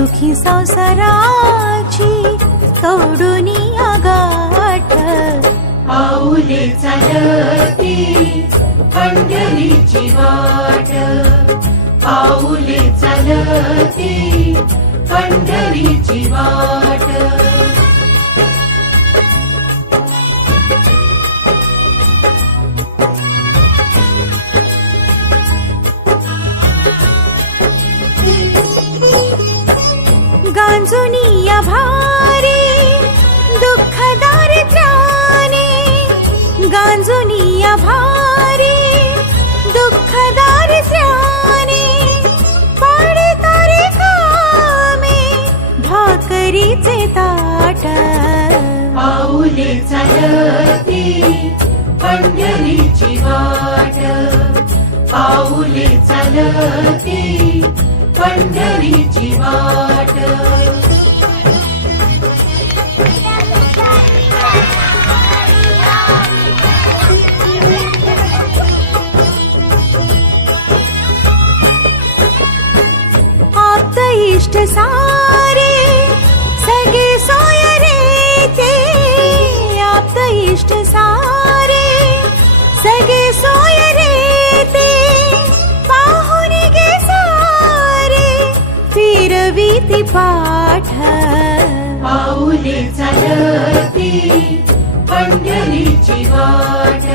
सुखी संसाराची तोडून आगाठ पाऊले चालती पंढरीची वाट. पाऊले चालती पंढरीची वाट. गांजुनी भारी दुःख दारिद्र्याने गांजुनी भारी दुःख कामे भाकरीचे ताट. पाऊले चालती पंढरीची वाट. पाऊले चालती पंढरीची वाट. इष्ट सारे सगे सोय रे ते. आप्त इष्ट सारे सगे सोय रे ते. पाहुन गे सारे फिरवी ती पाठ. पाऊले चालती पंढरीची वाट.